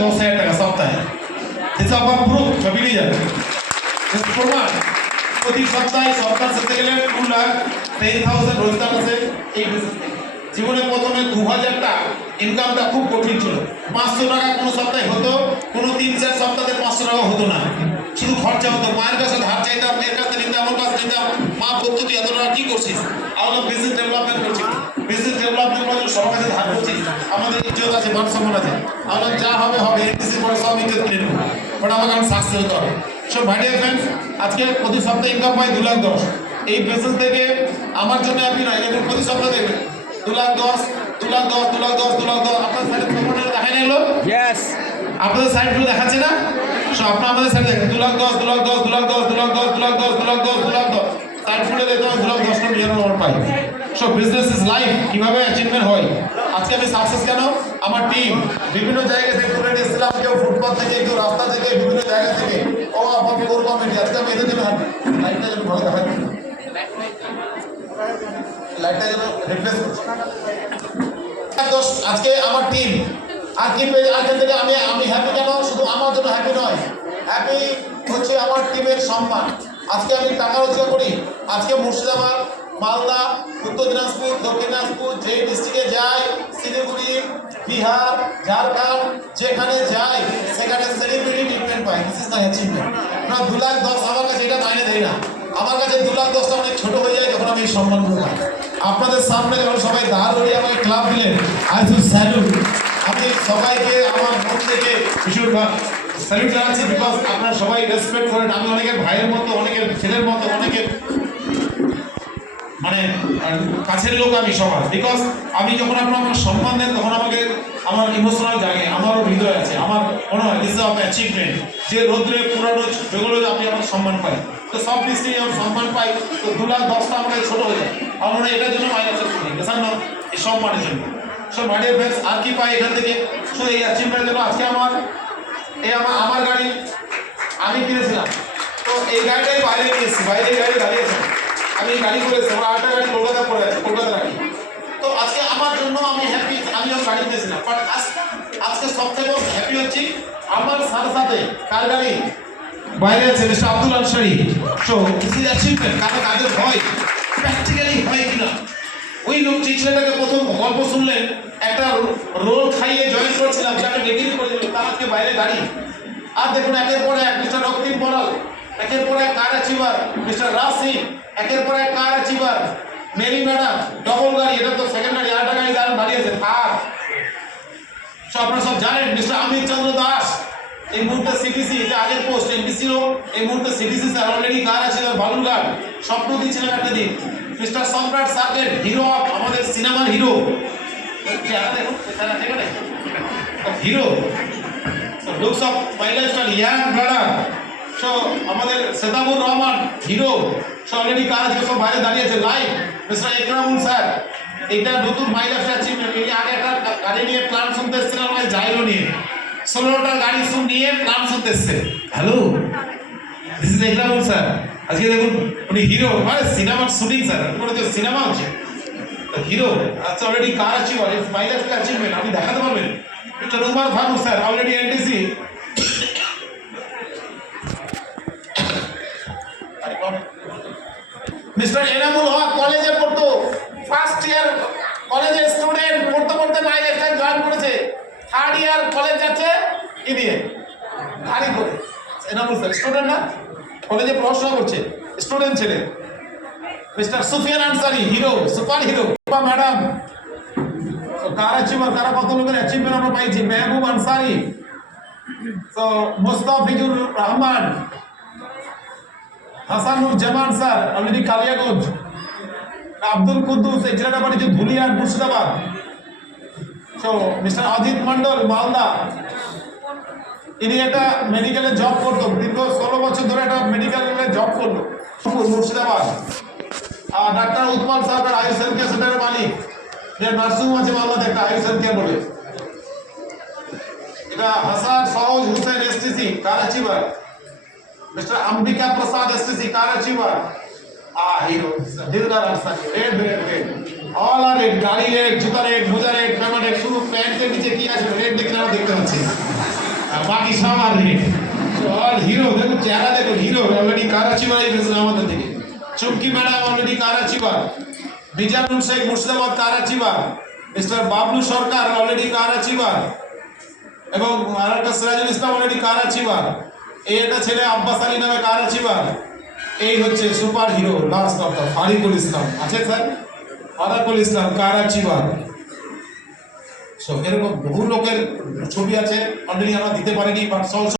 2,10,000 টাকা সপ্তাহে। এটা আবার প্রুফ ছবি নিয়ে যাবে প্রমাণ। প্রতি সপ্তাহে সরকার সাথে গেলে 2,10,000 রোজগার আছে এই বিজনেস থেকে। জীবনে প্রথমে 2,000 টাকা ইনকামটা খুব কঠিন ছিল। 500 টাকা কোনো সপ্তাহে হতো, কোনো 3-4 সপ্তাহে 500 টাকা হতো না। শুধু খরচা হতো, মায়ের কাছে ধার চাইতাম, এর কাছে নিতাম, আমার কাছে নিতাম। মা বলতো তুই এত টাকা কি করছিস? আমরা বিজনেস ডেভেলপমেন্ট করছি, বিজনেস ডেভেলপমেন্ট করার জন্য সবার কাছে ধার করছি। আমাদের ইজ্জত আছে, মান সম্মান আছে। আমরা যা হবে হবে, এনটিসির পরে সব ইজ্জত কিনে নেবো, বাট আমাকে আমি সাকসেস হতে হবে। সব ভাই ডিয়ার ফ্রেন্ডস, আজকে প্রতি সপ্তাহে ইনকাম পাই 2,10,000। এই বিজনেস থেকে আমার জন্য হ্যাপি নয়, এরকম প্রতি সপ্তাহে দেখবেন 2,10,000 2,10,000 2,10,000 2,10,000। আপনার সাইডে প্রমোটার দেখাই না এলো? ইয়েস, আপনাদের সাইডগুলো দেখাচ্ছে না? সো আপনারা আমাদের সাইডে দেখেন 2,10,000 2,10,000 2,10,000 2,10,000 2,10,000 2,10,000 2,10,000। সাইডগুলো দেখতে হবে 2,10,000 million number pi. So business is life, কিভাবে অ্যাচিভমেন্ট হয়। আজকে আমি সাকসেস কেন? আমার টিম বিভিন্ন জায়গা থেকে তুলে নিয়ে এসেছিলাম, কেউ ফুটপাথ থেকে, কেউ রাস্তা থেকে, বিভিন্ন জায়গা থেকে। ও আমার কোর কমিটি, আজকে আমি এদের জন্য লাইটটা যেন ভালো দেখায়, লাইটটা যেন রিপ্লেস করছি। আজকে আমার টিম আর কি পেয়ে আজকে থেকে আমি হ্যাপি কেন? শুধু আমার জন্য হ্যাপি নয়, হ্যাপি হচ্ছে আমার টিমের সম্মান। আজকে আমি টাকা রোজগার করি। আজকে মুর্শিদাবাদ, মালদা, উত্তর দিনাজপুর, দক্ষিণ দিনাজপুর, যে ডিস্ট্রিক্টে যাই, শিলিগুড়ি, বিহার, ঝাড়খণ্ড, যেখানে যাই সেখানে celebrity treatment pi. This is my achievement. না 2,10,000 আমার কাছে এটা মাইনে দেয় না। আমার কাছে 2,10,000 অনেক ছোট হয়ে যায় যখন আমি এই সম্মানগুলো পাই। আপনাদের সামনে যখন সবাই দাঁড় হয়ে আমাকে ক্লাব দিলেন, আই টু স্যালুট। আমি সবাইকে আমার মন থেকে ভীষণ স্যালুট জানাচ্ছি, বিকজ আপনারা সবাই রেসপেক্ট করেন। আমি অনেকের ভাইয়ের মতো, অনেকের ছেলের মতো, অনেকের মানে কাছের লোক আমি সবার। বিকজ আমি যখন আপনারা আমার সম্মান দেন তখন আমাকে আমার ইমোশনাল জাগে, আমারও হৃদয় আছে। আমার মনে হয় দিস ইজ আওয়ার অ্যাচিভমেন্ট। যে রোদ্রে পুরানো জগলে আমি আমার সম্মান পাই, তো সব দৃষ্টি যখন সম্মান পাই, তো 2,10,000 আমাকে ছোট হয়ে যায়। আমার মনে হয় এটার জন্য মাইনাস করি, বুঝলেন না? এই সম্মানের জন্য। সব মাই ডিয়ার ফ্রেন্ডস, আর কি পাই এখান থেকে? শুধু এই অ্যাচিভমেন্টের জন্য আজকে আমার গাড়ি আমি কিনেছিলাম, তো এই গাড়িটাই বাইরে নিয়ে এসেছি, বাইরে এই গাড়ি দাঁড়িয়েছে। আমি এই গাড়ি করেছি, আমার আরেকটা গাড়ি কলকাতা পড়ে আছে, কলকাতা রাখি। তো আজকে আমার জন্য আমি হ্যাপি, আমিও গাড়ি কিনেছিলাম। বাট আজকে সবথেকে হ্যাপি হচ্ছি আমার সাথে সাথে কার গাড়ি বাইরে আছে, mister Abdul Ansari. So this is achievement. কাজের হয় প্র্যাকটিক্যালি হয় কিনা। ওই লোক যে ছেলেটাকে প্রথম গল্প শুনলেন, একটা রোল খাইয়ে জয়েন করেছিলাম, যাকে ডেকে করেছিল, তার আজকে বাইরে গাড়ি। আর দেখুন একের পর এক মিস্টার রক্তিম বড়াল, একের পর এক কার অ্যাচিভার মিস্টার রাজ সিং, একের পর এক কার অ্যাচিভার মেরি ম্যাডাম, ডবল গাড়ি। এটা তো সেকেন্ড গাড়ি, আরেকটা গাড়ি দাঁড়িয়েছে আর সব আপনারা সব জানেন। মিস্টার অমিত চন্দ্র দাস এই মুহূর্তে সিটিসি, এটা আগের পোস্ট এমপিসিও, এই মুহূর্তে সিটিসি স্যার অলরেডি কার অ্যাচিভার বালুরঘাট। স্বপ্ন দিয়েছিলেন একটা দিন। মিস্টার সম্রাট সার্কেট, হিরো অফ আমাদের সিনেমার hero, hero looks of my lifestyle, young brother. So আমাদের সেতাবুর রহমান হিরো, সো অলরেডি কাজ সব বাইরে দাঁড়িয়েছে লাইভ। মিস্টার একরামুল স্যার, এটা নতুন মাই লাইফস্টাইল অ্যাচিভমেন্ট। এই আগে একটা গাড়ি নিয়ে প্ল্যান শুনতে এসেছিলাম, আমাকে জাইরো নিয়ে 16টা গাড়ি নিয়ে প্ল্যান শুনতে এসছে। Hello, this is Ekramul sir. আজকে দেখুন উনি হিরো, মানে সিনেমার শুটিং স্যার, কোনো তো সিনেমা হচ্ছে হিরো। আচ্ছা already car achiever, my lifestyle achievement আপনি দেখাতে পারবেন। Mister Umar Faruk sir already NTC. Mister Enamul Haque কলেজে পড়তো, ফার্স্ট ইয়ার কলেজের স্টুডেন্ট, পড়তে পড়তে মাই লাইফস্টাইল জয়েন করেছে। থার্ড ইয়ার কলেজ যাচ্ছে কি দিয়ে? গাড়ি করে। এনামুল স্যার স্টুডেন্ট না, কলেজে পড়াশোনা করছে, স্টুডেন্ট ছেলে। Mister Sufiyan Ansari hero, super hero. Madam car achiever, কারা কত লোকের অ্যাচিভমেন্ট আমরা পাইছি। মেহবুব আনসারি, তো মোস্তাফিজুর রহমান, হাসানুর জামান স্যার অলরেডি কালিয়াগঞ্জ, আব্দুল কুদ্দুস এই জেলাটা বাড়ি যে ধুলিয়ান মুর্শিদাবাদ। তো মিস্টার অজিত মন্ডল মালদা, ইনি একটা মেডিকেলে জব করতো, দীর্ঘ 16 বছর ধরে একটা মেডিকেলে জব করলো মুর্শিদাবাদ। আর ডাক্তার উৎপল সরকার আয়ুষ হেলথ কেয়ার সেন্টারের মালিক, যে নার্সিংহোম আছে মালদাতে একটা আয়ুষ হেলথ কেয়ার বলে। এটা হাসান সহজ Hussain STC car achiever. Mister Ambika Prasad STC car achiever. Hero Dildar Ansari, red red red, all are red. গাড়ি রেড, জুতা রেড, মোজা রেড, প্যান্ট রেড, শুধু প্যান্টের নিচে কি আছে রেড দেখে আমরা দেখতে পাচ্ছি। বাকি সব আর অল হিরো। দেখুন চেহারা দেখুন, হিরো অলরেডি কার অ্যাচিভার এসেছে আমাদের থেকে। চুমকি ম্যাডাম অলরেডি কার achiever. Mizanul Sheikh Murshidabad car achiever. Mister Bablu Sarkar already কার অ্যাচিভার। এবং আরেকটা সিরাজুল ইসলাম অলরেডি কার অ্যাচিভার। এটা ছেলে আব্বাস আলী নামে কার অ্যাচিভার। এই হচ্ছে super hero last of the Farikul Islam আছে sir, Farakul Islam car achiever. So এরকম বহু লোকের ছবি আছে অলরেডি আমরা দিতে পারিনি, বাট